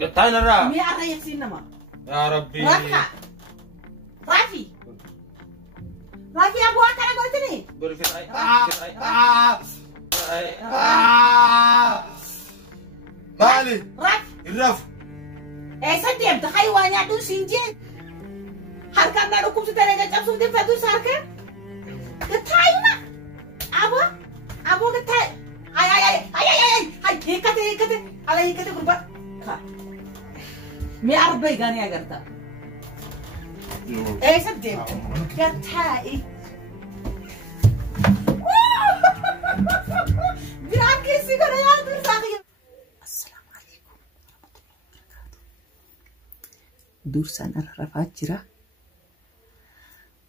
قطعنا الرا مي عرّي يكسين نما يا ربي رافي يا أبوك أنا قلتني برفت مالي رافي الرف إيه سديم تخيل وانا دون سينجين هركان نانو كم سترجع جاب سودي فدو ساركه قطعينا أبو قطعي هاي هيكتي على هيكتي قربا مي عربي غاني أقرتا إيه سديم قطعي براكي سيقول يا درساقي السلام عليكم ورحمة الله وبركاته درسان الرفات جرا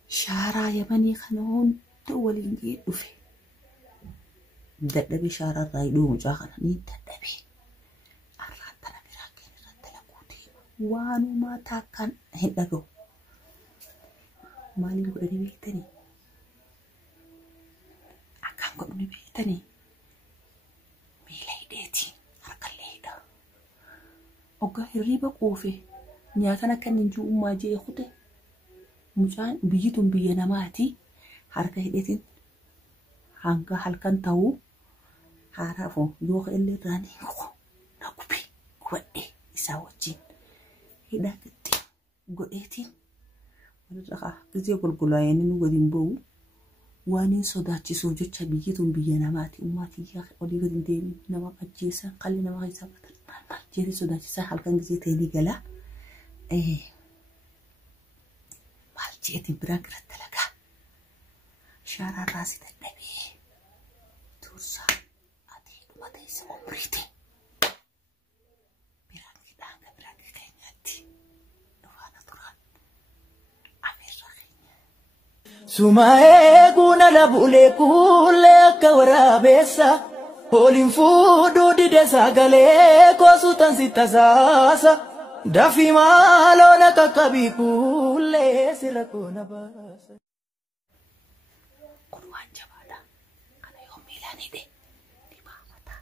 شارع يمني خنون تولين جيد وفي دبي شارع الرايدو مجاخنا نين دبي أرانتنا براكين رتلا كوتي وانو ما تاكن هندقو مالي قدني بيتني أكام قدني بيتني ميلايدتي هركليدا أوكا هريبا كوفي نياتنا كان نجو ما جي خوته مجان بيجتم بينا ماتي حركة هديتين هانكا هالكان تاو هارافو يوخ اللي راني نقبي قوئي إساوتين هدا كتين قوئيتين ولدقا كزي قلقلايني نقدين بو وانين صداتي سوجوچا بيجتم بينا ماتي وماتي ياخي قولي قدين ديمي نما قجيسا قلي نما غيسا بطن جيري صداتي سا هالكان كزي تيلي قلا ايه مالجيتي براك رتلقا شارع راسي تدبي تورسا أدي مديس عمريتي براكي دانغا براكي كينياتي نوانا تران أمير رخيني سماء كونا لبولي كولي كورا بيسا هولين فودو دي دسا غالي كوسو تنسي تساسا دافي مالو نكاكبي كولي سيركونا باسا قروان جبادا أنا يوم ميلاني دي بابتا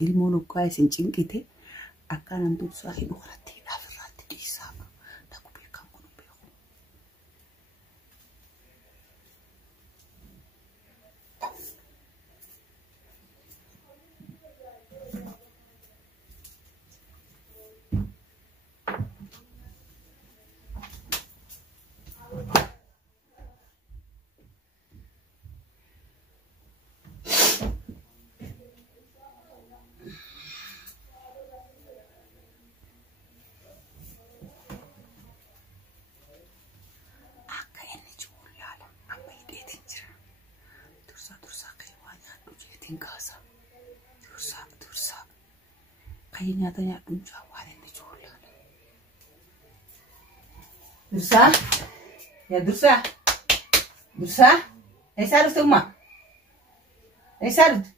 ilmoon ukkaa isin cinqite akkanaan dursaa hidhu qarattiidhaaf irratti dhiisaa dhagu beekamu kun beeku. Tingkasa dursa kayaknya tanya dunca walen dijualan dursa ya dursa saya harus rumah Eessaa dhufte?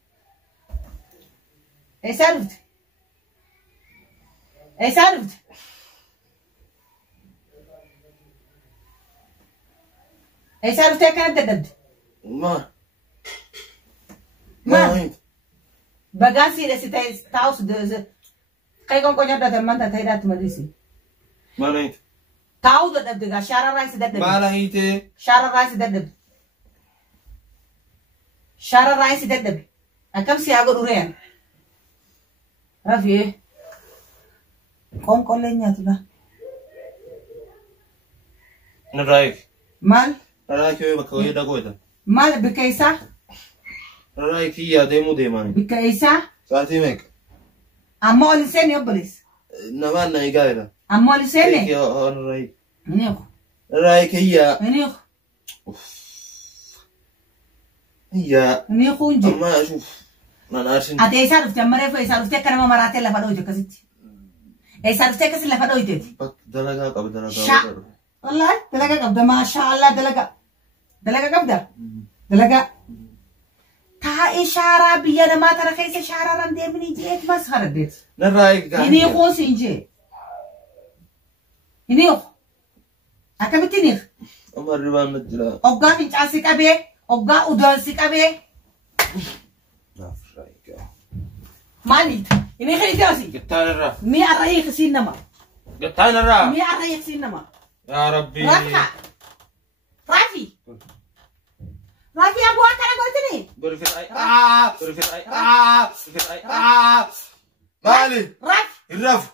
Eessaa dhuftee akkanatti dadhabde? Maal? Bagaan siidha si taa'us kai konkonya da manta ta ida tumadisi. Malait. Taa'u dadhabde gaa shaara raayisi dadhabde. Malait. Shaara raayisi dadhabde. Shaara raayisi dadhabde. Akkam si haa godhu re'an. Rafii. Konkolleen nyaatu dha. Naraik. Maal? Naraik yoo bakka wayii dhagoo jedhan. Maal bikka isaa? Naraik yaa deemuu deemani. Bikka isaa? Sa'aatii meeqa? Amma oli seeni obboleessa. Namaan na egaa jedha. Amma oli seeni? Naraik. Iniiku. Naraik yaa. Iniiku. Yaa. Iniiku inji. Amma ashuuf. Nanaarsin. Ati eessaa dhufte amma reefu eessaa dhuftee akka nama maraatee lafa dhooyte akkasitti. Eessaa dhuftee akkasii lafa dhooyteeti. Dalagaa qaba dalagaa. Wallahi dalagaa qabda maashaallah dalagaa. Dalagaa qabda? Dalagaa. Taa'ee shaaraa biyya namaa tara keessa shaaraaraan deemanii jeeti mas haraddeeti. Naraik gaa. Inni kuusi injee. Inni akkamitti niif? Amma ribaan na jira. Oggaa fincaansi qabee, oggaa udoonsi qabee. Maaliif? Inni hiikas. Gattaan irraa. Mi'a irra hiikisiin nama. Gattaan irraa. Mi'a irra hiikisiin nama. Yaa Rabbi. Rafi. Rafi abu akkana gootini. Borifir'ay. Borifir'ay. Borifir'ay. Maali? Rafi. Irrafu.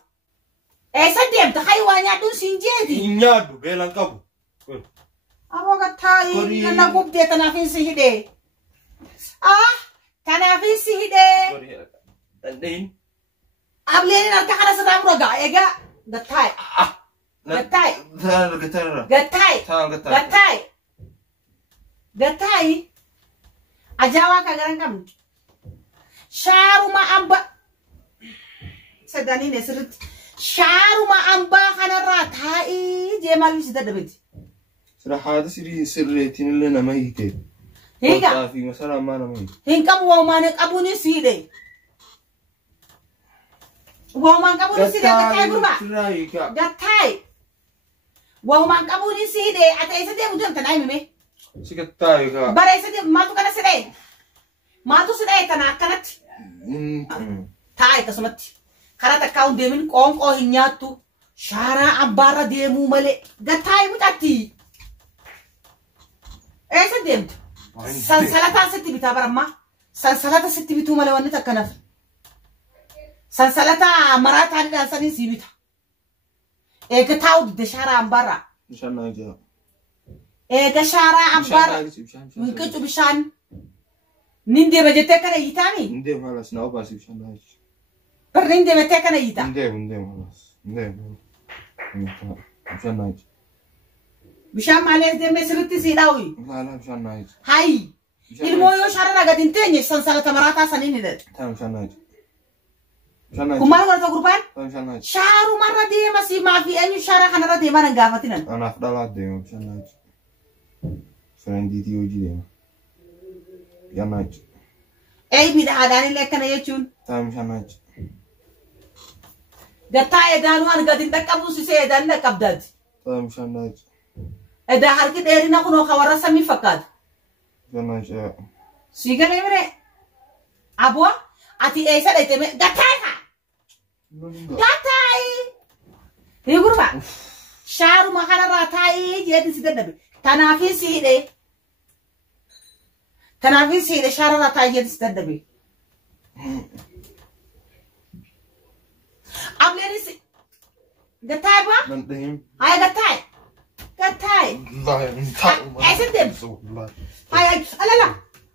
Eessa deemta? Hayi waa nyaadhuun siin jeeti. Hin nyaaddu beelan qabu. Aboo gattaayi nana gubdee tanaafin si hidhee. Tanaafin si hidhee. Dandeen. Ableen harka kana sirraa muragaa egaa gattaayi. Gattaayi. Gattaan Gattaayi. Gattaayi. Gattaayi. Ajaa'ibaa kan garan qabnu. Shaaruma amba. Sadaniin asirratti. Shaaruma ambaa kanarraa taa'ii jeemaalii si dadhabeeti. Sira haadha sirreetiin illee nama hiike. Hiika. Fi masala ammaa nama hiike. Hin qabu waamaana qabuuni siidhe. Waamaan qabuuni siidhe gattaayi gurbaa. Sirraa hiika. Gattaayi. Waamaan qabuuni siidhe ati eessa deemu deemta naa himime. Si gattaa hiika. Bara eessa deemu maaltu kana sidhee? Maaltu sidhee kana akkanatti? Taa'e akkasumatti. Karaa takkaa hin deemin qoonqoo hin nyaattu. Shaaraa ambaarra deemuu malee. Gattaayi mucatti. Eessa deemtu? Sansalataa sitti bitaa barammaa. Sansalata sitti bituu malee wanni takka naaf. Sansalata maraataa dhidhaasanii sii bita. Eega taa'u didde shaaraa ambaarraa. Bishaan naa jira. Eega shaaraa ambaarraa. Minqicu bishaan. Nin deema jettee kana hiitaami? Hin deemu halas naa obaasi bishaan naa jira. Barri nin deemettee kana hiita? Hin deemu halas. Hin deemu. Bishaan naa jira. Bishaan maaliif deemee sirriitti sii dhaawii? Laalaa bishaan naa jira. Hayi. Ilmoo yoo shaararraa gadi hin teenye sansalata maraataa saniin hidhate. Taan bishaan naa jira. Bishaan naa jira. Kun maal godhata gurbaan? Taan bishaan naa jira. Shaarumarra deema si maafi eenyu shaaraa kanarra deemaa nan gaafatinan. Anaaf dhalaa deema bishaan naa jira. Firandiitii hojii deema. Bishaan naa jira. Eeybidha haadhaan illee akkana jechuun. Taan bishaan naa jira. Gattaa edaan waan gadi hin dhaqqabu sisee edaan hin dhaqqabdaati. Taan bishaan naa jira. Edaa harki dheerina kunoo ka warra samii fakkaata. Bishaan naa jira. Sii galee mire. Aboo ati eessa dhayte gattaayi kaa. Gattaayi. Ni gurba. Shaaruma kanarraa taa'ii jeetiin si dadhabe. Tanaafin si hidhee. Tanaafin si hidhee shaararraa taa'ii jeetiin si dadhabe. Ableen si. Gattaayi baa? Dandeen. Hayi gattaayi. Gattaayi. Eessa deemtu? Hayi alala.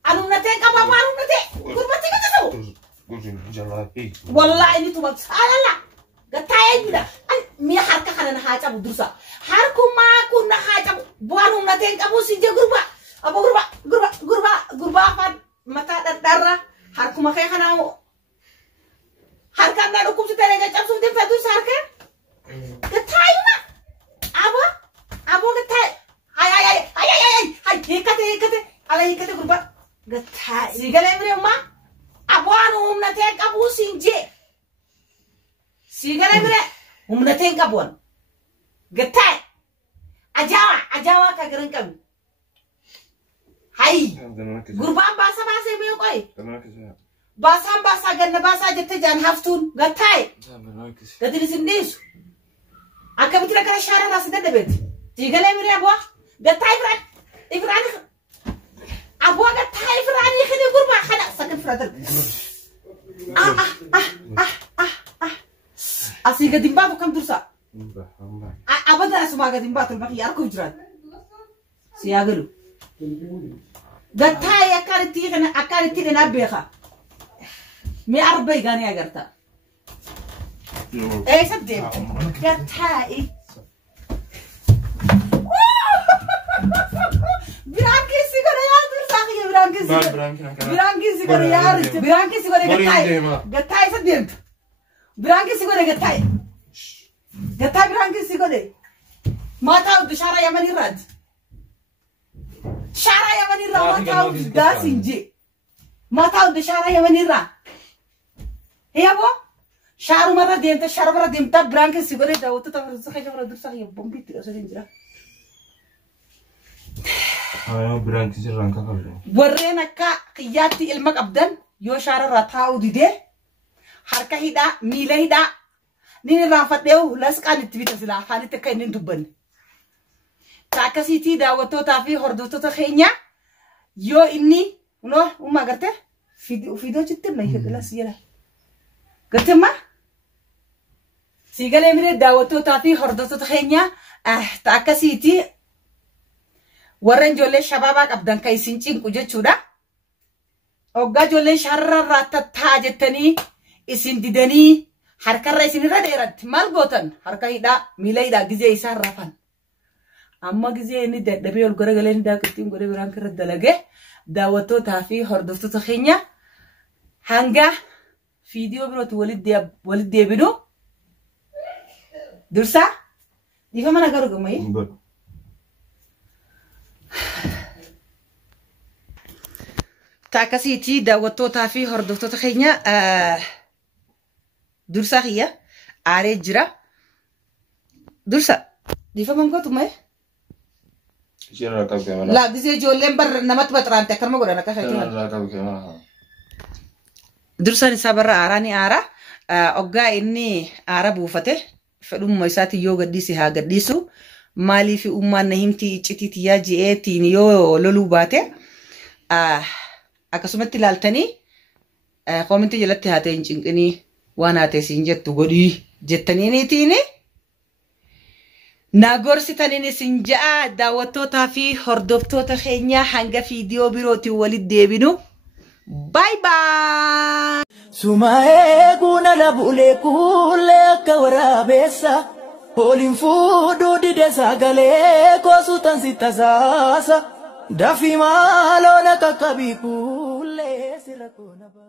Anumnatee qabaa maa anumnatee? Gurbatti gadi ta'u. Wallahi ni tuba. Alala. Gattaayi eenyudha? Mi'a harka kana na haa cabu dursa. Harkumaa kun na haa cabu. Bu'aan humnatee qabu si je gurba. Abo gurba afaan mataa dhadharra. Harkuma kee kanaa harkaan na dhukkubsite reega cabsuuf deemtaa dursa harkaan. Gattaayi ma. Abo gattaayi. Hay hiikkate ala hiikkate gurba. قتها سيقال امري ما أبوان نتين أبو سنجي سيقال امري نتين أبوان قتها أجاوا كاكرن كم هاي قربان باسا ميو قوي باسا جنة باسا جت جان هفتون قتها قتلي سنديس أكمل لك الشارع راس دبت سيقال امري أبوا قتها إفران أبوك تاي فراني خلي قربا خلاص سكن فرادر أسيق ديمبا بكم درسا أبدا أسمع ديمبا تلبقي أركب جراد سياقلو قتاي أكارتي لنا بيخا مي أربعي غاني أقرتا إيه سبدين قتاي Birangki sigore yaar birangki sigore gattai sadient birangki sigore gattai birangki sigore mata ud shara yamani rad mata ud dasinje mata ud shara yamani ra yabo sharu mara denta sharbara dimta birangki sigore dawtu ta zakhay jabra dursa yabombi tisalinjra أنا برانكي سيران كافر. ورينا كياتي المك أبدان يوشار راتاو ديده حركة هيدا ميله هيدا نين رافتيو لسكان التبيت سلا خالد تكين دبن تاكسيتي داوتو تافي هردوتو تخينيا يو إني ونو وما قرته فيديو جدا ما يخدلا سيلا قرته ما سيقال امري داوتو تافي هردوتو تخينيا تاكسيتي warren jolle shababa qabdan kay sincin ku jechuudha ogga jolle sharra rattatta jettani isin didani harkarra isin irra dheeratti mal gootan harka hidha miila hidha gizee isaa rafan amma gizee inni dadhabee ol garagalee inni daaqittiin godhee biraan kirra dalage daawwattootaa fi hordoftoota keenya hanga fiidiyoo birooti walitti deebinu dursa dhiifa mana garuu gammayee تاكسيتي داوتوتا في هردوتوتا خينيا درسا هي عاري جرا درسا دي فمم كنتو ماي لا بزي جو لمبر نمت بطران تكر ما قولنا كخيتي درسا نسابر عراني عرا اوغا اني عربو فتح فلوم ميساتي يو قديسي ها قديسو مالي في أمان نهمتي تشتي يا جيتي نيو لولو باتة أكسمت تلالتني كومنتي جلتي هاتين جنكني وانا تسينجت تقولي جتني نيتيني ناغور ستاني سنجا داوتو تافي هردوفتو تخينيا حنگا فيديو بيروتي ولد ديبينو باي باي سماء قونا لبولي كولك ورابيسا Olin fudu di desa gale ko sutan sita sasa dafi malo na kakabiku le sirakona ba